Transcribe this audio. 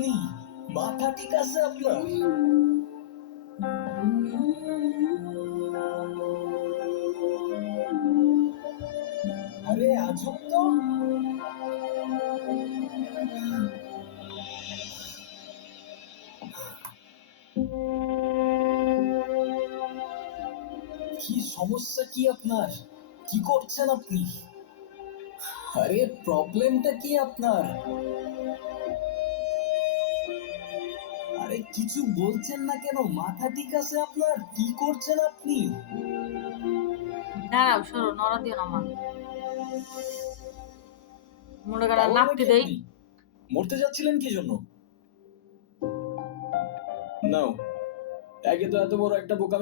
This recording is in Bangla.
আপনি? মাথা ঠিক আছে আপনার? আরে আজব তো। কি সমস্যা কি আপনার? কি করছেন আপনি? আরে প্রবলেমটা কি আপনার? আরে কিছু বলছেন না কেন? মাথা ঠিক আছে আপনার? কি করছেন আপনি? দাঁড়াও, সরো, নড়া দিও না মা। মনে করেন পাগল নাপতে নাকি দেই। আপনি? মরতে যাচ্ছিলেন কি জন্য? নাও, একে তো এত বড় একটা বোকামি